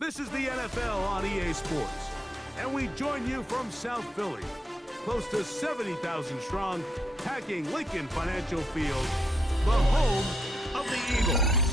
This is the NFL on EA Sports, and we join you from South Philly, close to 70,000 strong, packing Lincoln Financial Field, the home of the Eagles.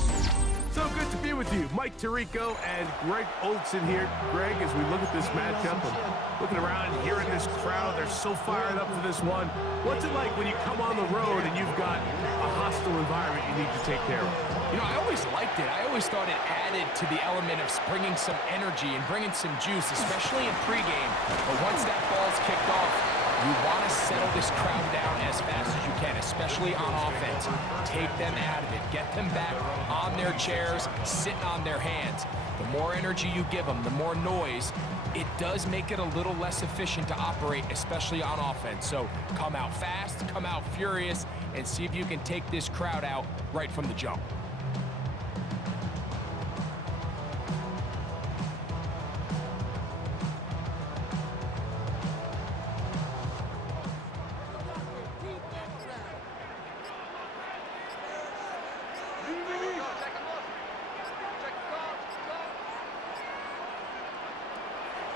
So good to be with you, Mike Tirico and Greg Olson here. Greg, as we look at this matchup, I'm looking around and hearing this crowd. They're so fired up for this one. What's it like when you come on the road and you've got a hostile environment you need to take care of? You know, I always liked it. I always thought it added to the element of bringing some energy and bringing some juice, especially in pregame. But once that ball's kicked off, you want to settle this crowd down as fast as you can, especially on offense. Take them out of it. Get them back on their chairs, sitting on their hands. The more energy you give them, the more noise, it does make it a little less efficient to operate, especially on offense. So come out fast, come out furious, and see if you can take this crowd out right from the jump.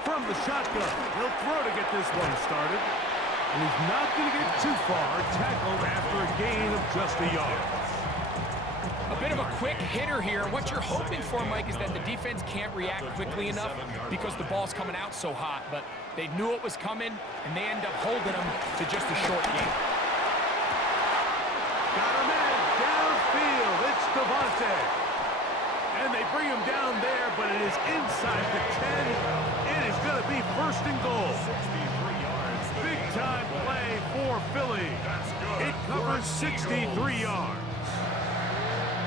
From the shotgun, he'll throw to get this one started. And he's not going to get too far, tackled after a gain of just a yard. A bit of a quick hitter here. What you're hoping for, Mike, is that the defense can't react quickly enough because the ball's coming out so hot. But they knew it was coming, and they end up holding them to just a short gain. Got him in, downfield, it's Devontae. And they bring him down there, but it is inside the 10. It is going to be first and goal. Big-time play for Philly. It covers 63 yards.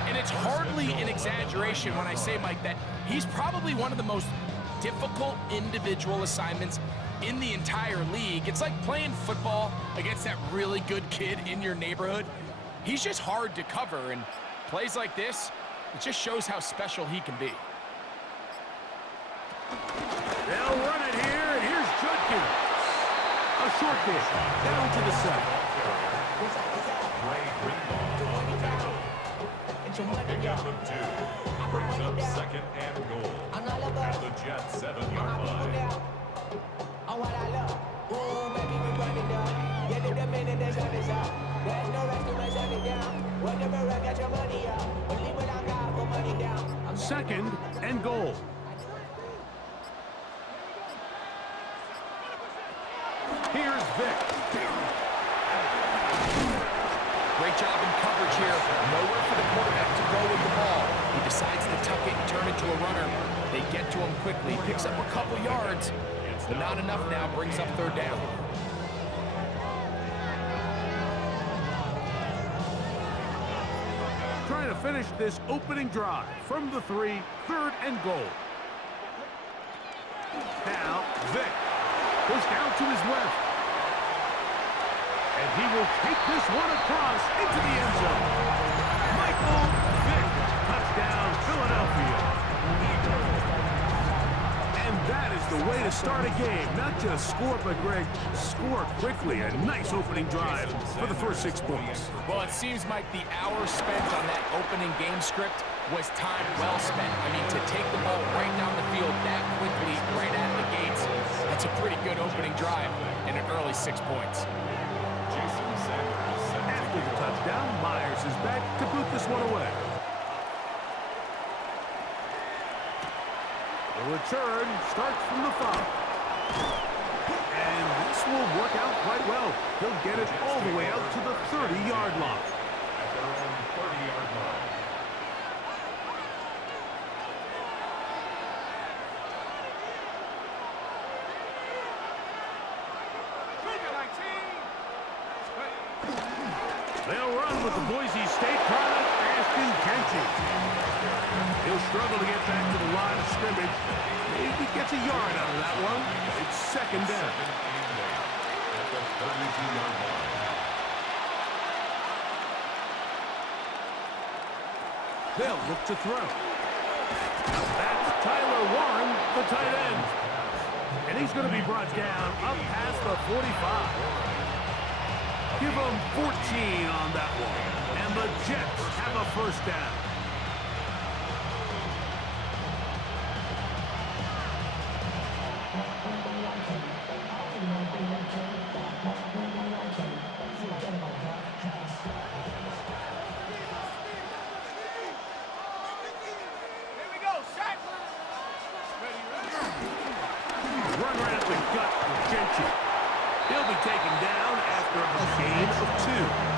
And it's hardly an exaggeration when I say, Mike, that he's probably one of the most difficult individual assignments in the entire league. It's like playing football against that really good kid in your neighborhood. He's just hard to cover, and plays like this, it just shows how special he can be. They'll run it here, and here's Judkins. A short kick, down to the 7. Pickup of 2 brings up second and goal at the Jets 7-yard line. Second and goal. Here's Vick. Great job in coverage here. Nowhere for the quarterback to go with the ball. He decides to tuck it and turn it to a runner. They get to him quickly. Picks up a couple yards, but not enough now. Brings up third down. Trying to finish this opening drive from the 3, third and goal. Now, Vick goes down to his left. And he will take this one across into the end zone. Michael Vick, touchdown, Philadelphia. And that is the way to start a game. Not just score, but Greg, score quickly. A nice opening drive for the first 6 points. Well, it seems like the hour spent on that opening game script was time well spent. I mean, to take the ball right down the field that quickly, right out of the gates, that's a pretty good opening drive and an early 6 points. After the touchdown, Myers is back to boot this one away. The return starts from the 5. And this will work out quite well. He'll get it all the way out to the 30-yard line. At their own 30-yard line. They'll run with the Boise State product, Ashton Jenkins. He'll struggle to get back to the line of scrimmage. Maybe gets a yard out of that one. It's second down. At the 32-yard line. They'll look to throw. That's Tyler Warren, the tight end. And he's going to be brought down up past the 45. Give them 14 on that one. And the Jets have a first down. Run right up the gut with Gentry. He'll be taken down after a gain of 2.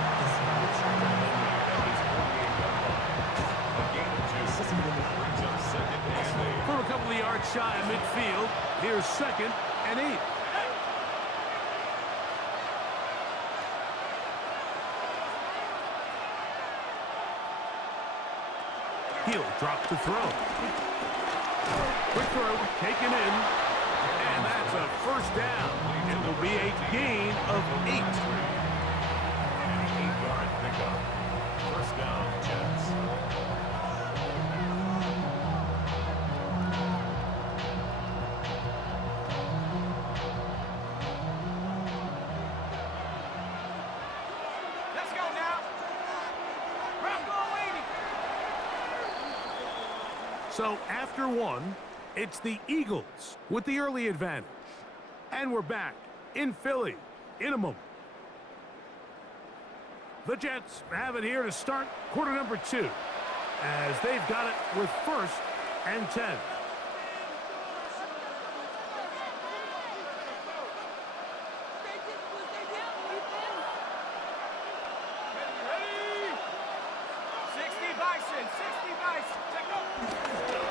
From a couple of yards shy of midfield, here's 2nd and 8. He'll drop the throw. Quick throw, taken in, and that's a first down. It will be a gain of 8. 8-yard pickup. First down, Jets. Let's go now. So after 1, it's the Eagles with the early advantage. And we're back in Philly in a moment. The Jets have it here to start quarter number 2, as they've got it with 1st and 10.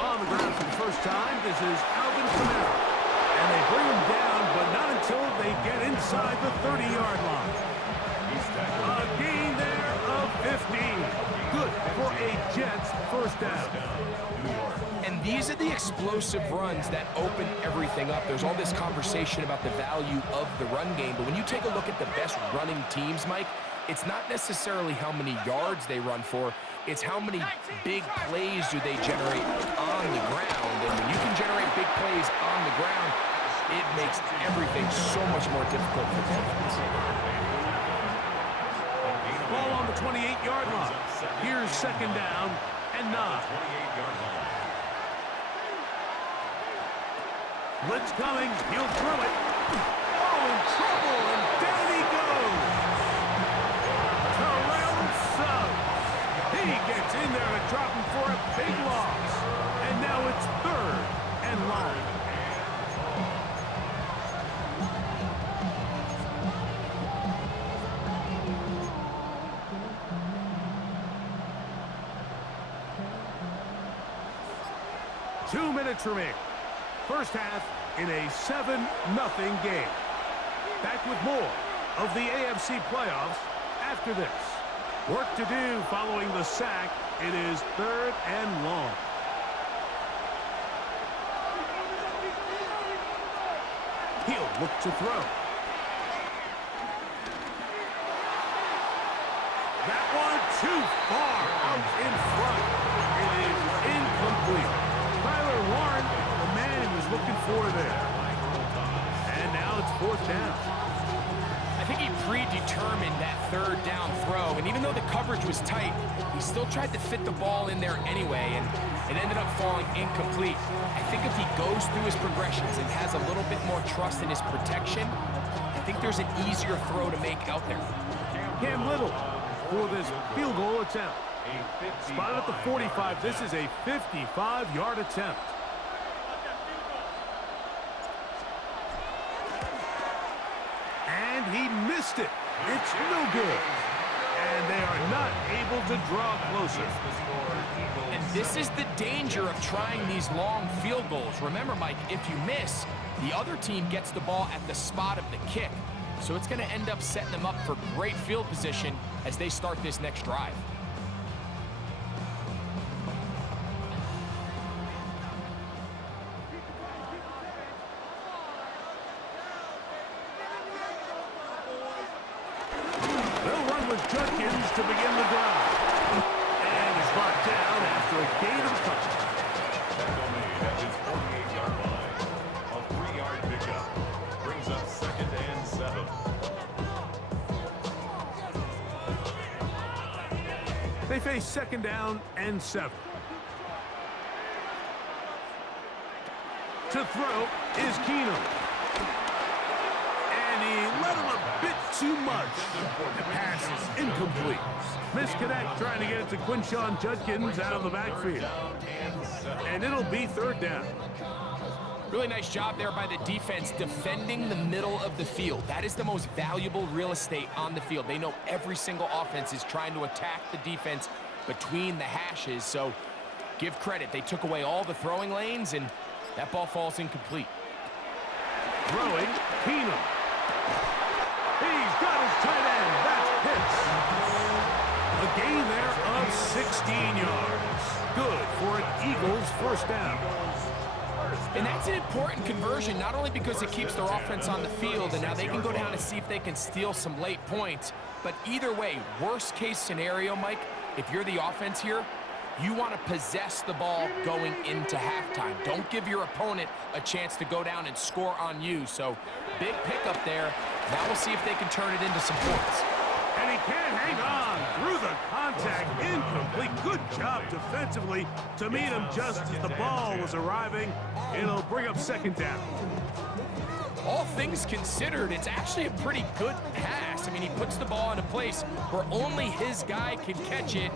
On the ground for the first time, this is Alvin Kamara. And they bring him down, but not until they get inside the 30-yard line. A gain there of 15. Good for a Jets first down. And these are the explosive runs that open everything up. There's all this conversation about the value of the run game, but when you take a look at the best running teams, Mike, it's not necessarily how many yards they run for, it's how many big plays do they generate on the ground. And when you can generate big plays on the ground, it makes everything so much more difficult for defense. Ball on the 28-yard line. Here's 2nd down and 9. Blitz coming. He'll throw it. Oh, in trouble, and down he goes. Terrell Suggs. He gets in there to drop him for a big loss. And now it's 3rd and long. Two minutes remaining. First half in a 7-0 game. Back with more of the AFC playoffs after this. Work to do following the sack. It is 3rd and long. He'll look to throw. That one too far out in front. It is incomplete. Tyler Warren, the man he was looking for there. And now it's 4th down. I think he predetermined that 3rd down throw, and even though the coverage was tight, he still tried to fit the ball in there anyway, and it ended up falling incomplete. I think if he goes through his progressions and has a little bit more trust in his protection, I think there's an easier throw to make out there. Cam Little for this field goal attempt. Spotted at the 45. This is a 55-yard attempt. And he missed it. It's no good. And they are not able to draw closer. And this is the danger of trying these long field goals. Remember, Mike, if you miss, the other team gets the ball at the spot of the kick. So it's going to end up setting them up for great field position as they start this next drive. They'll run with Judkins to begin the drive. And he's brought down after a gain of a couple. Tackle made at his 48-yard line. A 3-yard pickup. Brings up 2nd and 7. They face 2nd down and 7. To throw is Keenum. And he too much. The pass is incomplete. Misconnect trying to get it to Quinshon Judkins out of the backfield. And it'll be third down. Really nice job there by the defense defending the middle of the field. That is the most valuable real estate on the field. They know every single offense is trying to attack the defense between the hashes, so give credit. They took away all the throwing lanes, and that ball falls incomplete. Throwing, Keenum. He's got his tight end. That's Pitts. A gain there of 16 yards. Good for an Eagles first down. And that's an important conversion, not only because it keeps their offense on the field, and now they can go down and see if they can steal some late points, but either way, worst case scenario, Mike, if you're the offense here, you want to possess the ball going into halftime. Don't give your opponent a chance to go down and score on you. So big pickup there. Now we'll see if they can turn it into some points. And he can't hang on through the contact. Incomplete. Good job defensively to meet him just as the ball was arriving. It'll bring up second down. All things considered, it's actually a pretty good pass. I mean, he puts the ball in a place where only his guy can catch it.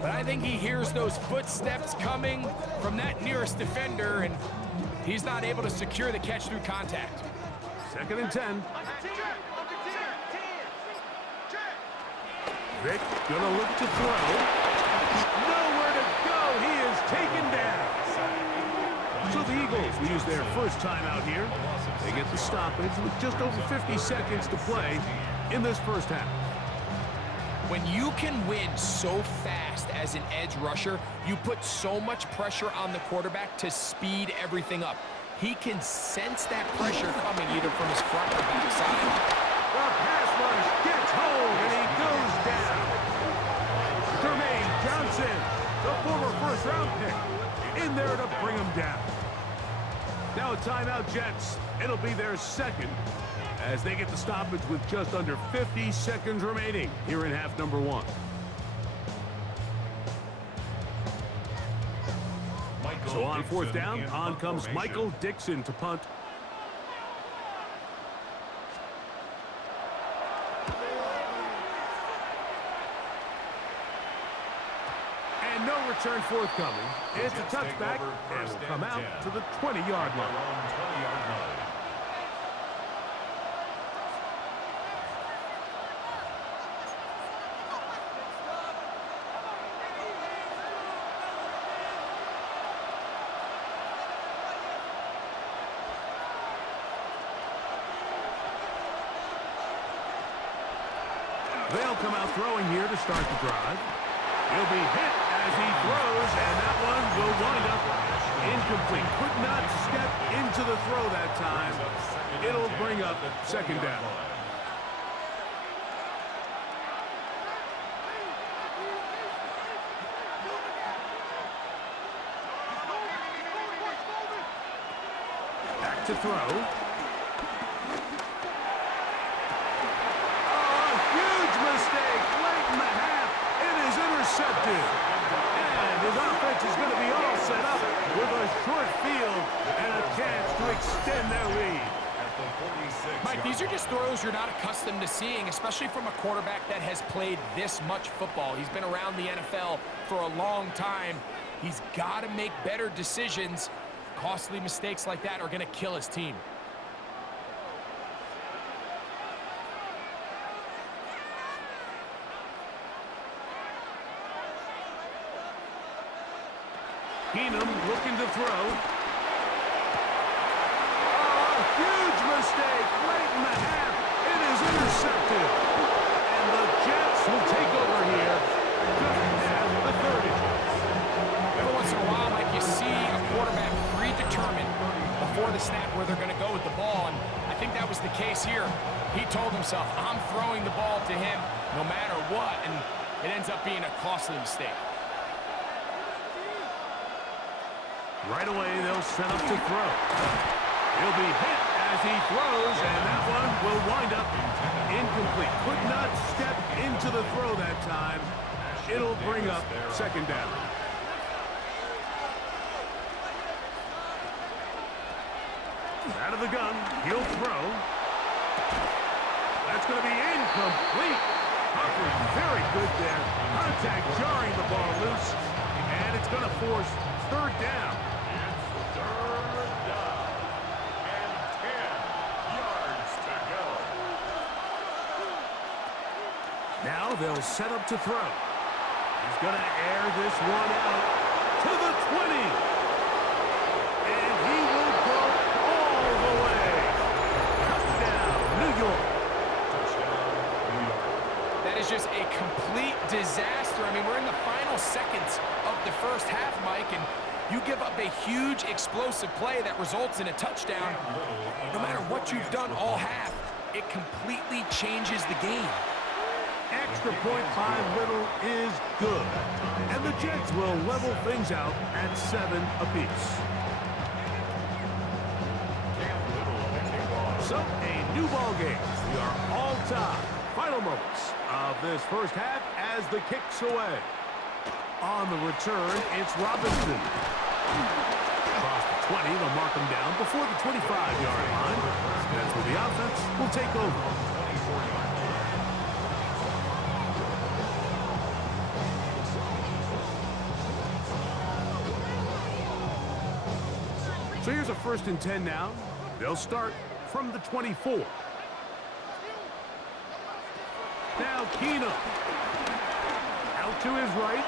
But I think he hears those footsteps coming from that nearest defender, and he's not able to secure the catch through contact. Second and 10. Vick gonna look to throw. Nowhere to go. He is taken down. So the Eagles will use their first timeout here. They get the stoppage with just over 50 seconds to play in this first half. When you can win so fast as an edge rusher, you put so much pressure on the quarterback to speed everything up. He can sense that pressure coming either from his front or back side. The pass rush gets home, and he goes down. Jermaine Johnson, the former first-round pick, in there to bring him down. Now a timeout, Jets. It'll be their second as they get the stoppage with just under 50 seconds remaining here in half number one. So on fourth down, on comes Michael Dixon to punt. And no return forthcoming. It's a touchback, and will come out to the 20-yard line. They'll come out throwing here to start the drive. He'll be hit as he throws, and that one will wind up incomplete. Could not step into the throw that time. It'll bring up second down. Back to throw. Intercepted. And his offense is going to be all set up with a short field and a chance to extend their lead. Mike, these are just throws you're not accustomed to seeing, especially from a quarterback that has played this much football. He's been around the NFL for a long time. He's got to make better decisions. Costly mistakes like that are going to kill his team. Keenum looking to throw. Oh, huge mistake late in the half. It is intercepted. And the Jets will take over here just at the 30. Every once in a while, Mike, you see a quarterback predetermined before the snap where they're going to go with the ball, and I think that was the case here. He told himself, I'm throwing the ball to him no matter what, and it ends up being a costly mistake. Right away, they'll set up to throw. He'll be hit as he throws, and that one will wind up incomplete. Could not step into the throw that time. It'll bring up second down. Out of the gun, he'll throw. That's going to be in Incomplete. Covered very good there. Contact jarring the ball loose. And it's going to force third down. It's third down. And 10 yards to go. Now they'll set up to throw. He's going to air this one out to the 20. And he will go all the way. Touchdown, New York. Touchdown, New York. That is just a complete disaster. I mean, we're in the final seconds of the first half, Mike, and you give up a huge explosive play that results in a touchdown. No matter what you've done all half, it completely changes the game. Extra point by Little is good. And the Jets will level things out at 7 apiece. So, a new ball game. We are all tied. Final moments of this first half as the kick's away. On the return, it's Robinson. Across the 20, they'll mark him down before the 25-yard line. That's where the offense will take over. 24-yard line. So here's a 1st and 10 now. They'll start from the 24. Now Keenum. Out to his right.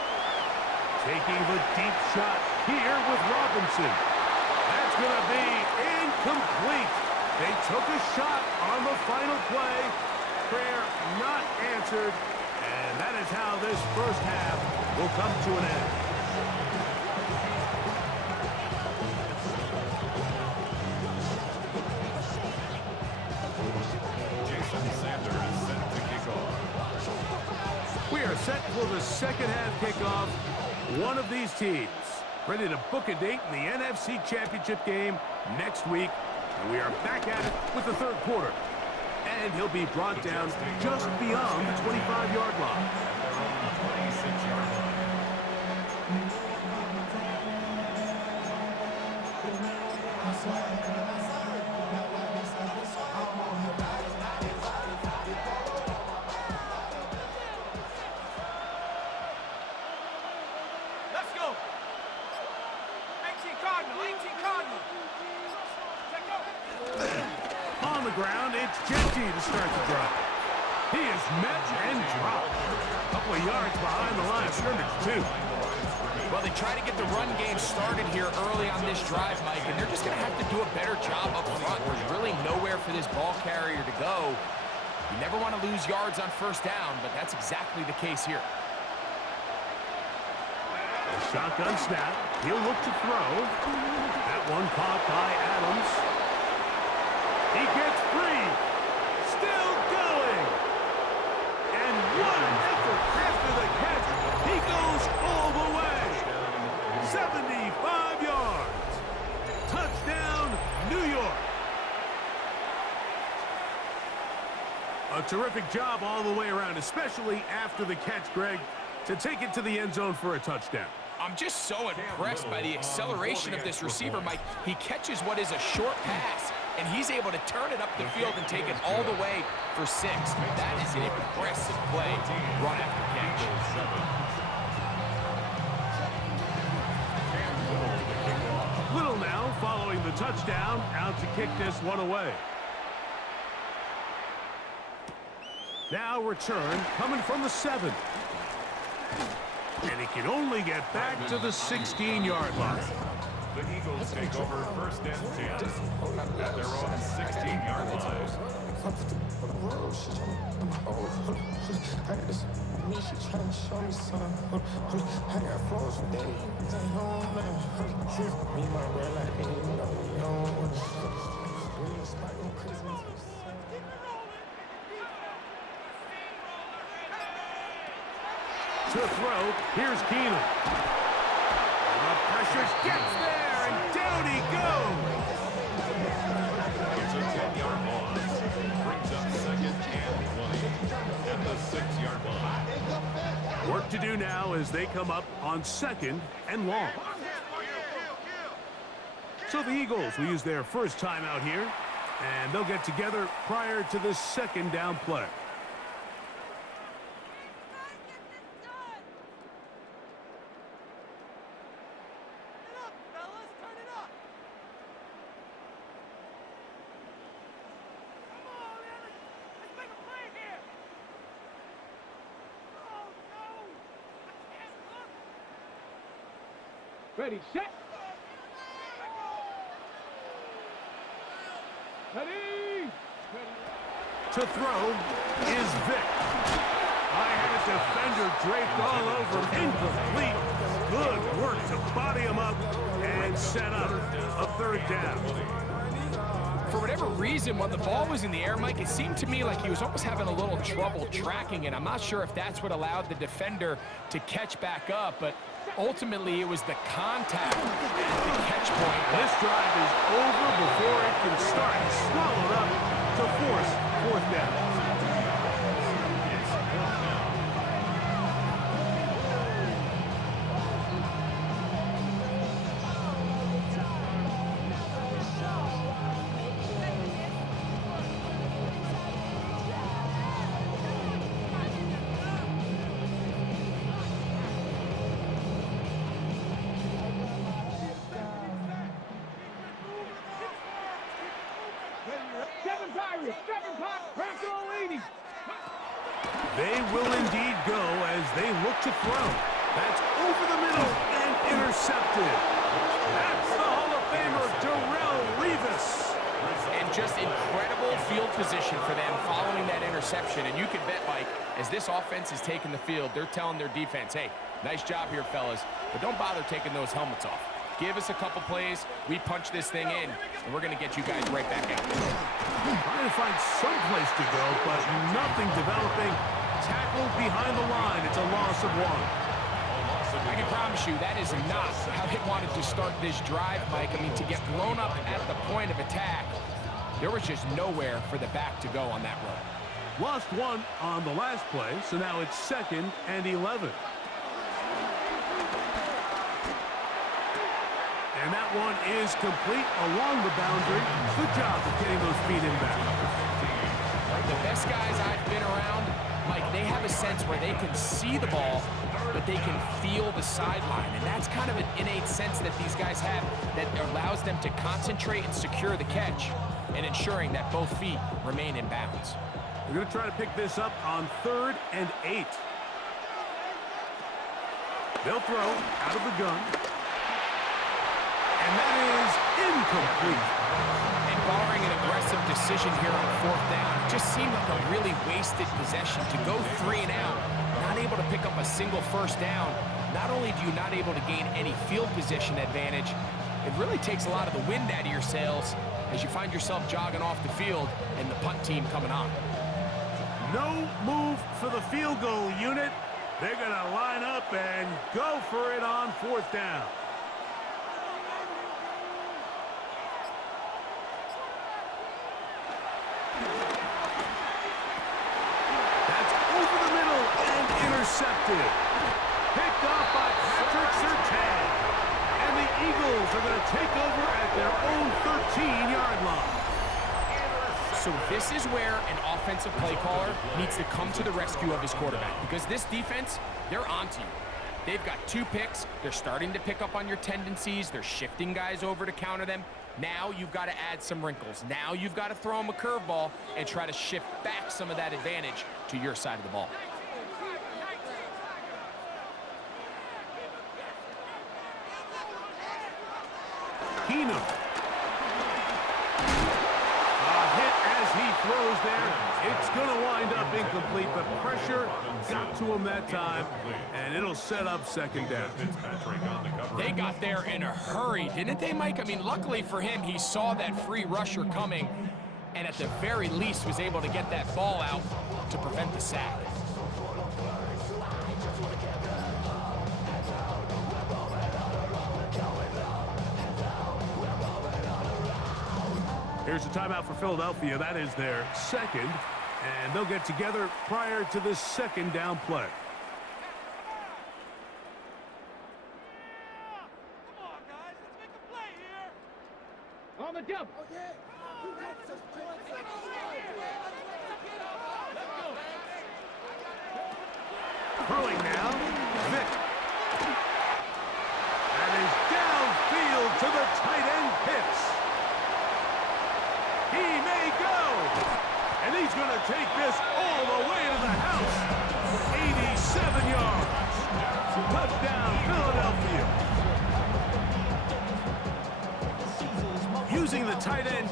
Taking the deep shot here with Robinson. That's going to be incomplete. They took a shot on the final play. Prayer not answered. And that is how this first half will come to an end. Set for the second half kickoff. One of these teams ready to book a date in the NFC Championship game next week. And we are back at it with the third quarter. And he'll be brought down just beyond the 25-yard line. At their own 26-yard line. On the ground, it's Genty to start the drive. He is met and dropped. A couple of yards behind the line of scrimmage, too. Well, they try to get the run game started here early on this drive, Mike, and they're just going to have to do a better job up front. There's really nowhere for this ball carrier to go. You never want to lose yards on first down, but that's exactly the case here. Shotgun snap. He'll look to throw. That one caught by Adams. He gets free. Still going. And what an effort after the catch. He goes all the way. 75 yards. Touchdown, New York. A terrific job all the way around, especially after the catch, Greg, to take it to the end zone for a touchdown. I'm just so impressed by the acceleration of this receiver, Mike. He catches what is a short pass, and he's able to turn it up the field and take it all the way for 6. That is an impressive play, run after catch. Little now following the touchdown, out to kick this one away. Now return coming from the 7. And he can only get back to the 16-yard line. The Eagles take over 1st and 10 at their own 16-yard line. To throw, here's Keenum. The pressure gets there, and down he goes. It's a 10-yard loss. Brings up 2nd and 20 at the 6-yard line. Work to do now as they come up on 2nd and long. So the Eagles will use their first time out here, and they'll get together prior to the 2nd down play. Ready, set. Ready. To throw is Vick. I had a defender draped all over him. Incomplete. Good work to body him up and set up a third down. For whatever reason, when the ball was in the air, Mike, it seemed to me like he was almost having a little trouble tracking it. I'm not sure if that's what allowed the defender to catch back up, but ultimately it was the contact at the catch point. This drive is over before it can start. Swallowed up to force fourth down. They will indeed go as they look to throw. That's over the middle and intercepted. That's the Hall of Famer, Darrelle Revis. And just incredible field position for them following that interception. And you can bet, Mike, as this offense is taking the field, they're telling their defense, hey, nice job here, fellas, but don't bother taking those helmets off. Give us a couple plays, we punch this thing in, and we're going to get you guys right back out there. Trying to find some place to go, but nothing developing. Tackled behind the line. It's a loss of one. I can promise you that is not how they wanted to start this drive, Mike. I mean, to get blown up at the point of attack, there was just nowhere for the back to go on that run. Lost one on the last play, so now it's 2nd and 11. And that one is complete along the boundary. Good job of getting those feet in back. The best guys I've been around, Mike, they have a sense where they can see the ball, but they can feel the sideline. And that's kind of an innate sense that these guys have that allows them to concentrate and secure the catch and ensuring that both feet remain in bounds. They're going to try to pick this up on 3rd and 8. They'll throw out of the gun. And that is incomplete. And barring an aggressive decision here on 4th down, it just seemed like a really wasted possession to go 3 and out, not able to pick up a single first down. Not only do you not able to gain any field position advantage, it really takes a lot of the wind out of your sails as you find yourself jogging off the field and the punt team coming on. No move for the field goal unit. They're going to line up and go for it on 4th down. Intercepted. Picked off by Patrick Surtain. And the Eagles are going to take over at their own 13-yard line. So this is where an offensive play caller needs to come to the rescue of his quarterback, because this defense, they're onto you. They've got 2 picks. They're starting to pick up on your tendencies. They're shifting guys over to counter them. Now you've got to add some wrinkles. Now you've got to throw them a curveball and try to shift back some of that advantage to your side of the ball. Keenum. A hit as he throws there. It's going to wind up incomplete. The pressure got to him that time, and it'll set up 2nd down. They got there in a hurry, didn't they, Mike? I mean, luckily for him, he saw that free rusher coming, and at the very least was able to get that ball out to prevent the sack. Here's a timeout for Philadelphia. That is their 2nd, and they'll get together prior to this 2nd down play. Come on, guys. Let's make a play here. On the jump. Okay. Throwing now, Vick. That is downfield to the tight end, Pitts. He may go. And he's going to take this all the way to the house. 87 yards. Touchdown, Philadelphia.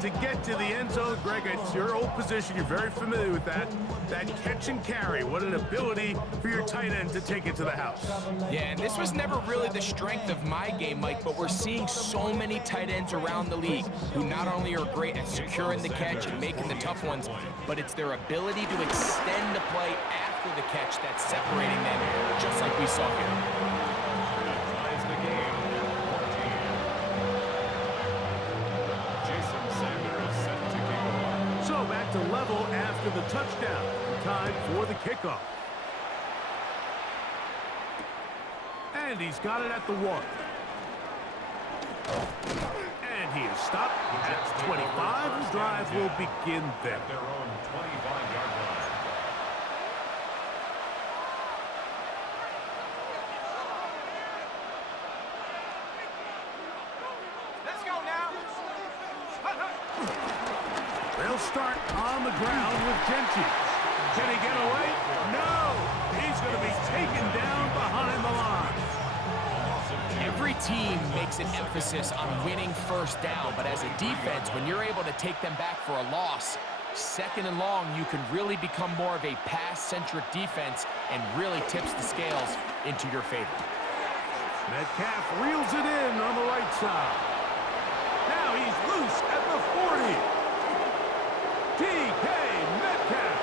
to get to the end zone. Greg, it's your old position. You're very familiar with that. That catch and carry. What an ability for your tight end to take it to the house. Yeah, and this was never really the strength of my game, Mike, but we're seeing so many tight ends around the league who not only are great at securing the catch and making the tough ones, but it's their ability to extend the play after the catch that's separating them, just like we saw here. Ties the game. 14. Jason Sanders set to kick off. So back to level after the touchdown. Time for the kickoff. And he's got it at the 1. And he is stopped at 25. The drive will begin there. At their own 25-yard line. Let's go now. They'll start on the ground with Genty. Can he get away? No! He's going to be taken down behind the line. Every team makes an emphasis on winning first down, but as a defense, when you're able to take them back for a loss, second and long, you can really become more of a pass-centric defense and really tips the scales into your favor. Metcalf reels it in on the right side. Now he's loose at the 40. DK Metcalf.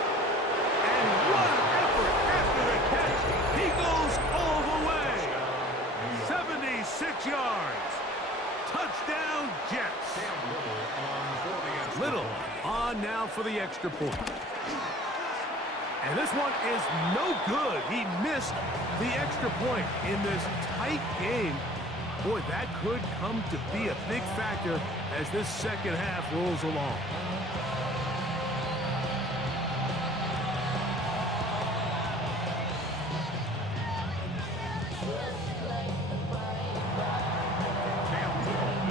And what an effort after the catch. He goes all the way. 76 yards. Touchdown, Jets. Little on now for the extra point. And this one is no good. He missed the extra point in this tight game. Boy, that could come to be a big factor as this second half rolls along.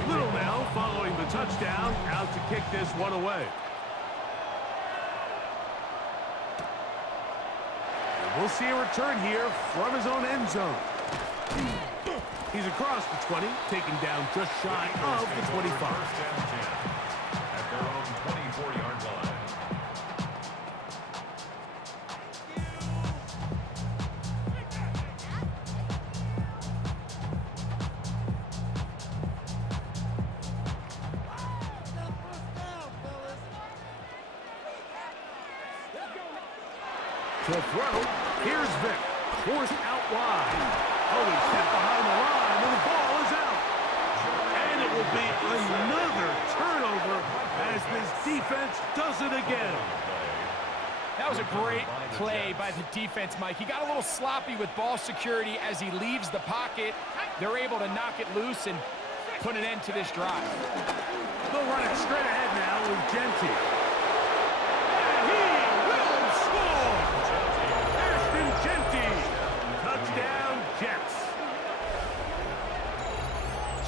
Little now following the touchdown, out to kick this one away. And we'll see a return here from his own end zone. He's across the 20, taken down just shy of the 25. First and 10 at their own 24-yard line. To throw, here's Vic, forced out wide. Oh, he stepped behind the line, and the ball is out. And it will be another turnover as this defense does it again. That was a great play by the defense, Mike. He got a little sloppy with ball security as he leaves the pocket. They're able to knock it loose and put an end to this drive. They'll run it straight ahead now with Genty. And he will score! Ashton Genty. Touchdown, Jets.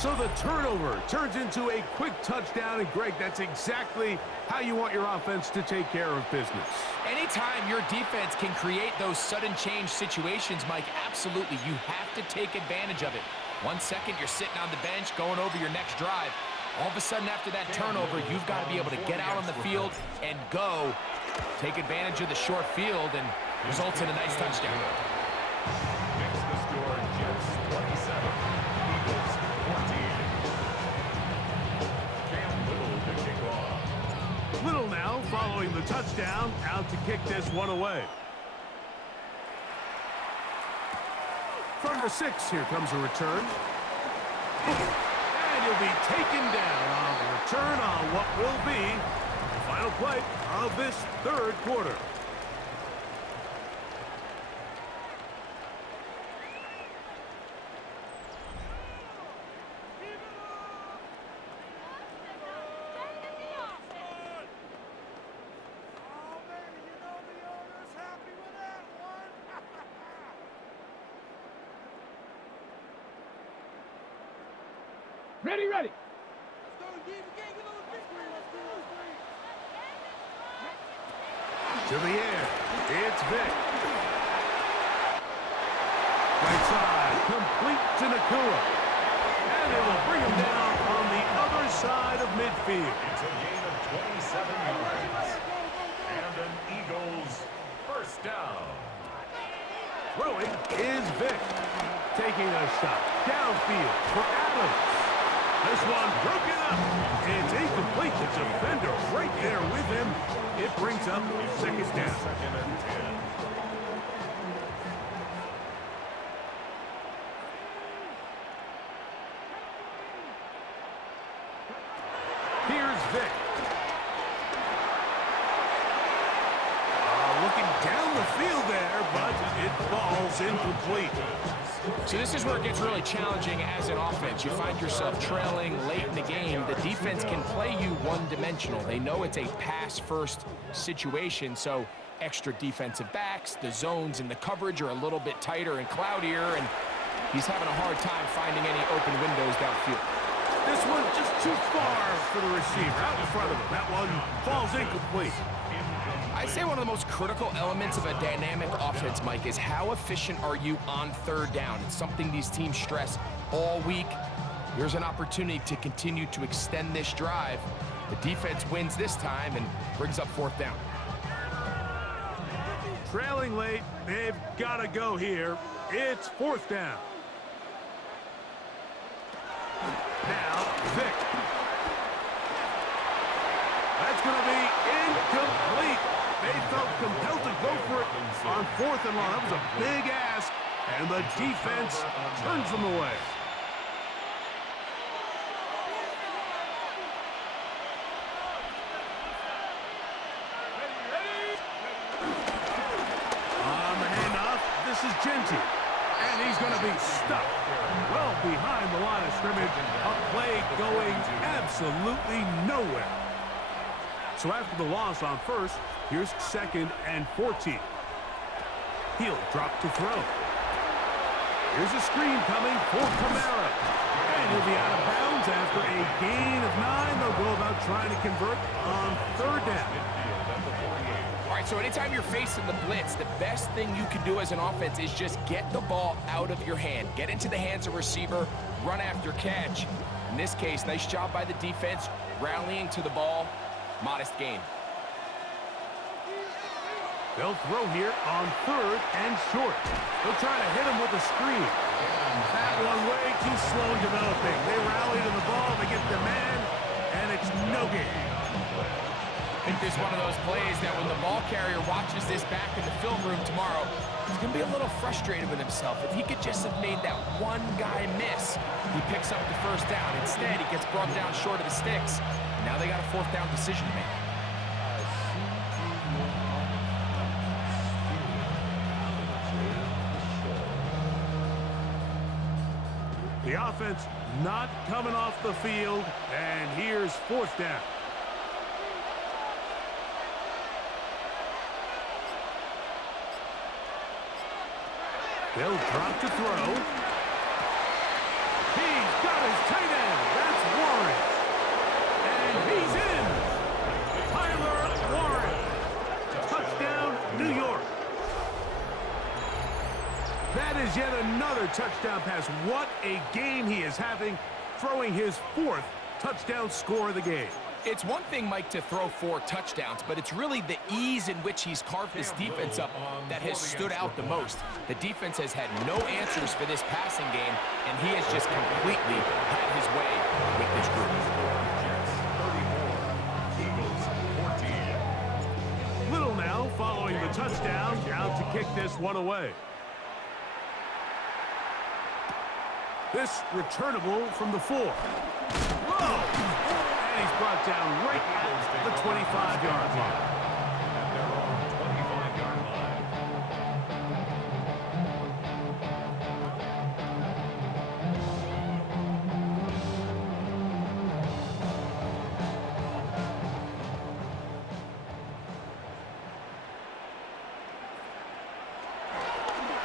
So the turnover turns into a quick touchdown, and Greg, that's exactly how you want your offense to take care of business. Anytime your defense can create those sudden change situations, Mike, absolutely, you have to take advantage of it. 1 second, you're sitting on the bench, going over your next drive. All of a sudden, after that turnover, you've got to be able to get out on the field and go. Take advantage of the short field and results in a nice touchdown. Makes the score Jets 27, Eagles 14. Cam Little to kick off. Little now following the touchdown, out to kick this one away. From the 6, here comes a return. And he'll be taken down on the return on what will be the final play of this third quarter. Ready, ready. To the air, it's Vic. Right side, complete to Nakua. And they will bring him down on the other side of midfield. It's a gain of 27 yards. And an Eagles first down. Throwing is Vick. Taking a shot downfield for Adams. This one broken up. It's incomplete. The defender right there with him. It brings up second down. Second and 10. Here's Vick. Looking down the field there, but it falls incomplete. So this is where it gets really challenging as an offense. You find yourself trailing late in the game. The defense can play you one-dimensional. They know it's a pass-first situation, so extra defensive backs, the zones and the coverage are a little bit tighter and cloudier, and he's having a hard time finding any open windows downfield. This one just too far for the receiver, out in front of him. That one falls incomplete. I'd say one of the most critical elements of a dynamic offense, Mike, is how efficient are you on third down. It's something these teams stress all week. Here's an opportunity to continue to extend this drive. The defense wins this time and brings up fourth down. Trailing late, they've got to go here. It's fourth down. Now, Vick. That's going to be incomplete. They felt compelled to go for it on fourth and long. That was a big ask, and the defense turns them away. On the handoff, this is Genty, and he's going to be stuck well behind the line of scrimmage. A play going absolutely nowhere. So after the loss on first, here's second and 14. He'll drop to throw. Here's a screen coming for Kamara. And he'll be out of bounds after a gain of 9. They'll go about trying to convert on third down. All right, so anytime you're facing the blitz, the best thing you can do as an offense is just get the ball out of your hand. Get into the hands of receiver, run after catch. In this case, nice job by the defense, rallying to the ball. Modest gain. They'll throw here on third and short. They'll try to hit him with a screen. That one way too slow in developing. They rally to the ball, they get the man, and it's no gain. I think this is one of those plays that when the ball carrier watches this back in the film room tomorrow, he's going to be a little frustrated with himself. If he could just have made that one guy miss, he picks up the first down. Instead, he gets brought down short of the sticks. Now they got a fourth down decision to make. The offense not coming off the field, and here's fourth down. They'll drop to throw. He's got his tight end. That's Warren. And he's in. Tyler Warren. Touchdown, New York. That is yet another touchdown pass. What a game he is having, throwing his fourth touchdown score of the game. It's one thing, Mike, to throw 4 touchdowns, but it's really the ease in which he's carved this defense up that has stood out the most. The defense has had no answers for this passing game, and he has just completely had his way with this group. Eagles 14. Little now following the touchdown, out to kick this one away. This returnable from the 4. Whoa! And he's brought down right at the 25-yard line. At their own 25-yard line.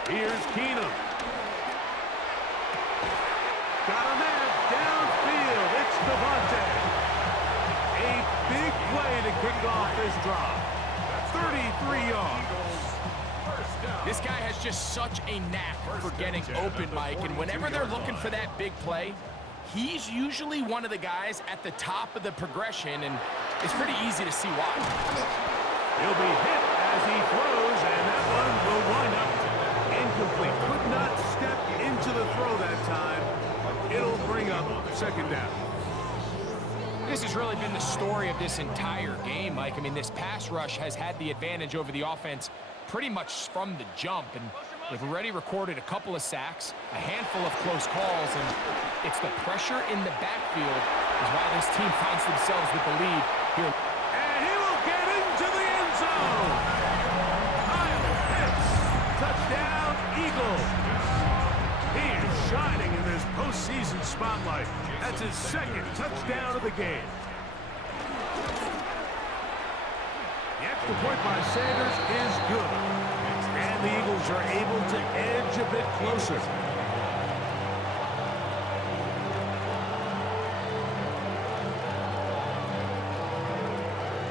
Here's Keenum. Got a man downfield. It's Devontae. A big play to kick off this drive. 33 yards. First down. This guy has just such a knack for getting open, Mike, and whenever they're looking for that big play, he's usually one of the guys at the top of the progression, and it's pretty easy to see why. He'll be hit as he throws, and that one will wind up incomplete. Could not step into the throw that time. It'll bring up second down. This has really been the story of this entire game, Mike. I mean, this pass rush has had the advantage over the offense pretty much from the jump, and they've already recorded a couple of sacks, a handful of close calls, and it's the pressure in the backfield is why this team finds themselves with the lead here. And he will get into the end zone. Kyle Pitts, touchdown, Eagles. He is shining in this postseason spotlight. That's his second touchdown of the game. The extra point by Sanders is good. And the Eagles are able to edge a bit closer.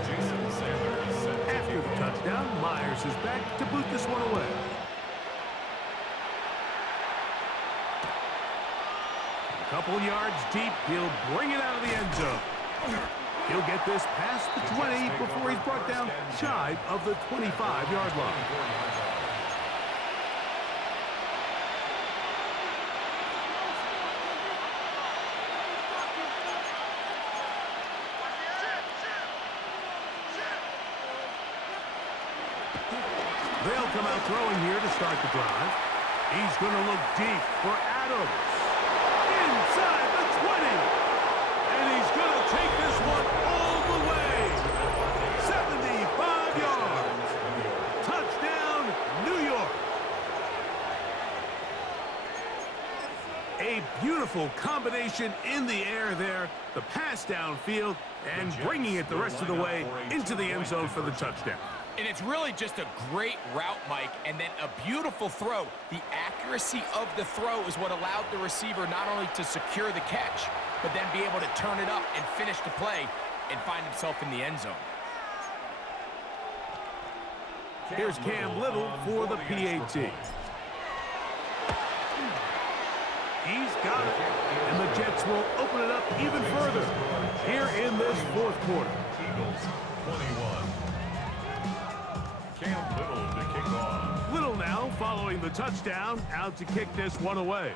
Jason Sanders set to After the touchdown, Myers is back to boot this one away. A couple yards deep, he'll bring it out of the end zone. He'll get this past the 20 before he's brought down shy of the 25-yard line. They'll come out throwing here to start the drive. He's going to look deep for Adams. Inside the 20. And he's going to take this one all the way. 75 yards. Touchdown, New York. A beautiful combination in the air there. The pass downfield and bringing it the rest of the way into the end zone for the touchdown. And it's really just a great route, Mike, and then a beautiful throw. The accuracy of the throw is what allowed the receiver not only to secure the catch, but then be able to turn it up and finish the play and find himself in the end zone. Here's Cam Little for the PAT. He's got it, and the Jets will open it up even further here in this fourth quarter. Eagles 21. Cam Little to kick off. Little now following the touchdown, out to kick this one away.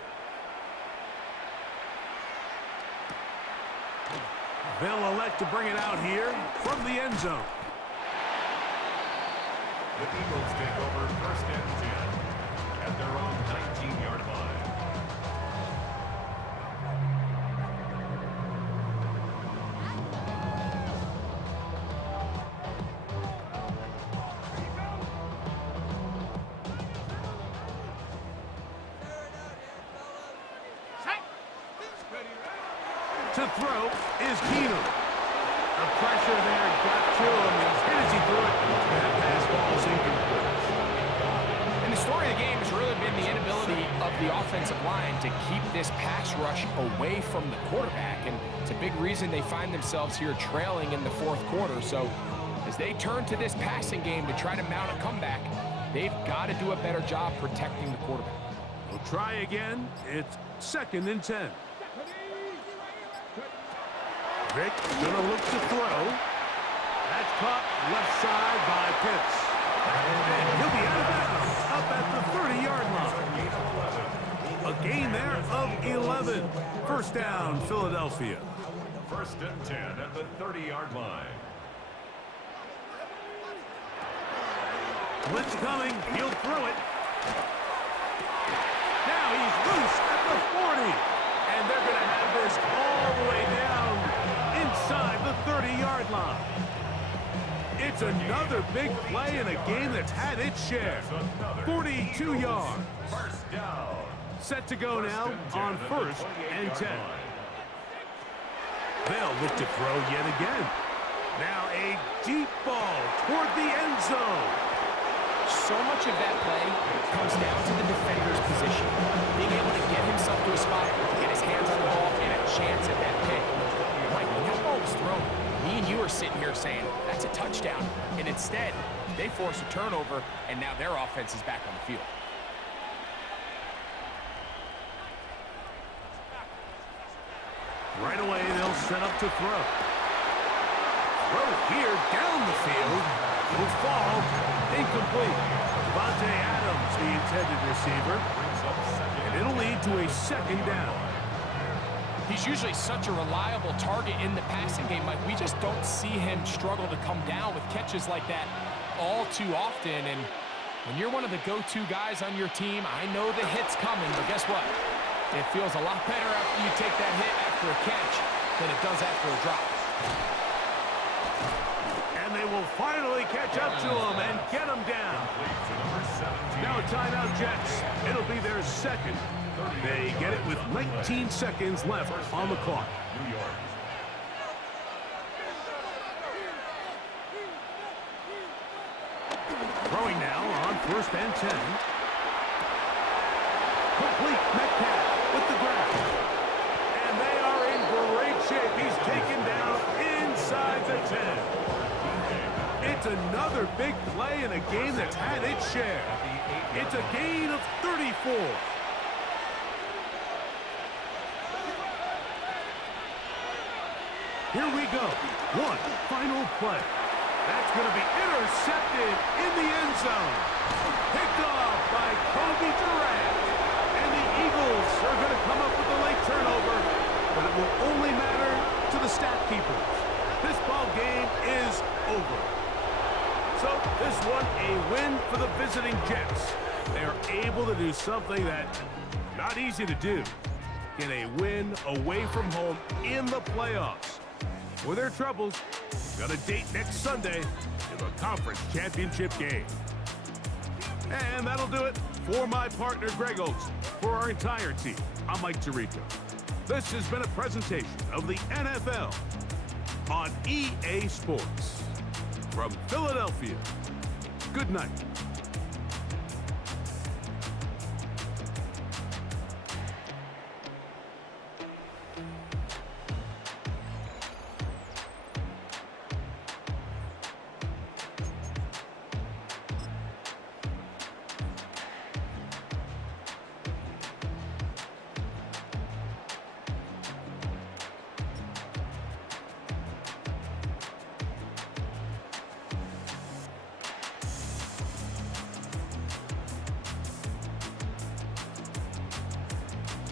They'll elect to bring it out here from the end zone. The Eagles take over first and 10 at their own 19-yard line. To throw is Keenum. The pressure there got to him. As hit as he threw it, that pass falls incomplete. And the story of the game has really been the inability of the offensive line to keep this pass rush away from the quarterback. And it's a big reason they find themselves here trailing in the fourth quarter. So as they turn to this passing game to try to mount a comeback, they've got to do a better job protecting the quarterback. We'll try again. It's second and 10. Vick gonna look to throw. That's caught left side by Pitts. And he'll be out of bounds up at the 30-yard line. A gain there of 11. First down, Philadelphia. First and 10 at the 30-yard line. Blitz coming. He'll throw it. Now he's loose at the 40. And they're going to have this all the way down inside the 30-yard line. It's another big play in a game that's had its share. 42 yards. First down. Set to go now on first and 10. They'll look to throw yet again. Now a deep ball toward the end zone. So much of that play comes down to the defender's position. Being able to get himself to a spot, to get his hands on the ball, and a chance at that pick. Like, when that ball was thrown, me and you are sitting here saying, that's a touchdown. And instead, they force a turnover, and now their offense is back on the field. Right away, they'll set up to throw. Throw here down the field. Will fall. Incomplete. Devontae Adams, the intended receiver. And it'll lead to a second down. He's usually such a reliable target in the passing game, Mike. We just don't see him struggle to come down with catches like that all too often. And when you're one of the go-to guys on your team, I know the hit's coming, but guess what? It feels a lot better after you take that hit after a catch than it does after a drop. And they will finally catch up to him and get him down. Now a timeout, Jets. It'll be their second. They get it with 19 seconds left on the clock. Throwing now on 1st and 10. Complete. Metcalf with the grab. And they are in great shape. He's taken down inside the 10. It's another big play in a game that's had its share. It's a gain of 34. Here we go. One final play. That's going to be intercepted in the end zone. Picked off by Kobe Durant. And the Eagles are going to come up with a late turnover, but it will only matter to the stat keepers. This ball game is over. So this one a win for the visiting Jets. They're able to do something that's not easy to do. Get a win away from home in the playoffs. For their troubles, got a date next Sunday in the conference championship game. And that'll do it for my partner, Greg Oaks. For our entire team, I'm Mike Tirico. This has been a presentation of the NFL on EA Sports. From Philadelphia, good night.